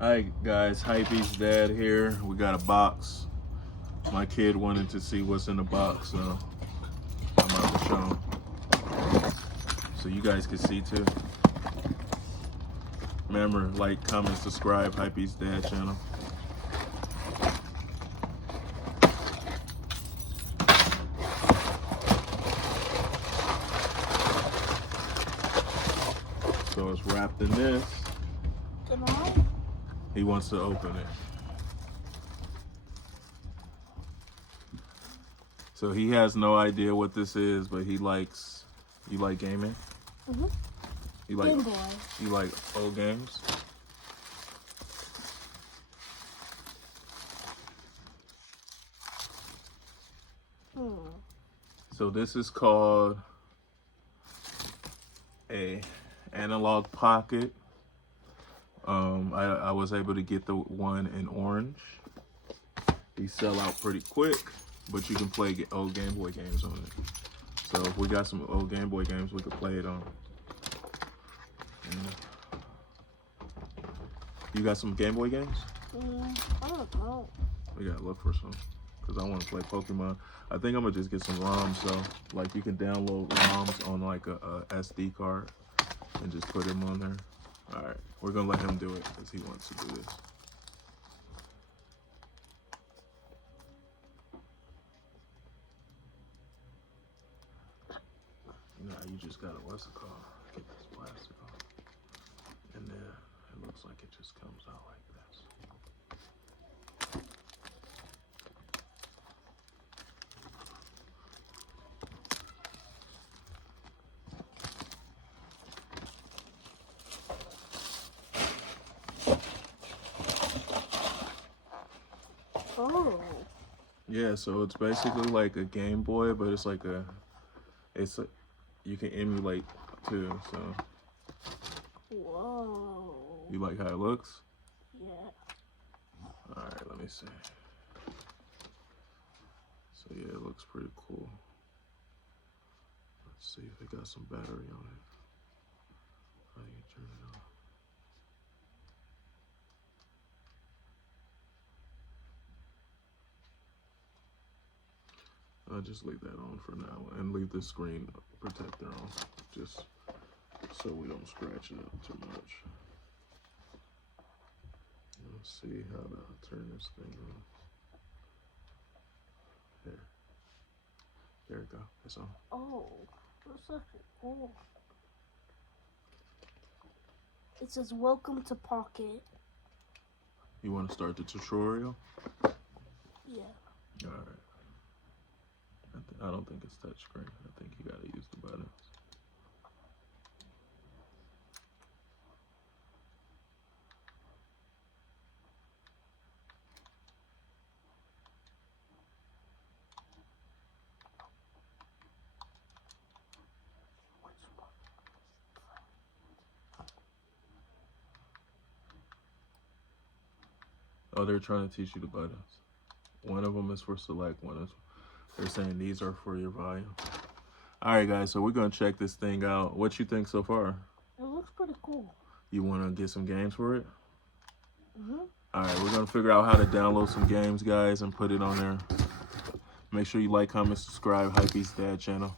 Alright guys, Hype's dad here. We got a box. My kid wanted to see what's in the box, so I'm about to show him. So you guys can see too. Remember, like, comment, subscribe, Hype's dad channel. So it's wrapped in this. He wants to open it. So he has no idea what this is, but he likes. You like gaming? Mm-hmm. You like Game Boy. You like old games? So this is called a analog pocket. I was able to get the one in orange. These sell out pretty quick, but you can play old Game Boy games on it. So if we got some old Game Boy games, we could play it on. You got some Game Boy games? I don't know. We gotta look for some, because I want to play Pokemon. I think I'm gonna just get some ROMs though. Like you can download ROMs on like a SD card and just put them on there. All right, we're gonna let him do it because he wants to do this. Nah, you just gotta, what's it called? Get this plastic off. And then it looks like it just comes out like this. Oh. Yeah, so it's basically like a Game Boy, but it's like you can emulate too, so. Whoa. You like how it looks? Yeah. All right, let me see. So yeah, it looks pretty cool. Let's see if it got some battery on it. How do you turn it on? I'll just leave that on for now and leave the screen protector on, just so we don't scratch it up too much. Let's see how to turn this thing on. There we go, it's on. Oh, that's actually cool. It says, "Welcome to Pocket." You want to start the tutorial? Yeah. All right. I don't think it's touchscreen. I think you gotta use the buttons. Oh, they're trying to teach you the buttons. One of them is for select, one is, they're saying these are for your volume. All right, guys, so we're gonna check this thing out. What you think so far? It looks pretty cool. You wanna get some games for it? Mm-hmm. All right, we're gonna figure out how to download some games, guys, and put it on there. Make sure you like, comment, subscribe, Hype's Dad channel.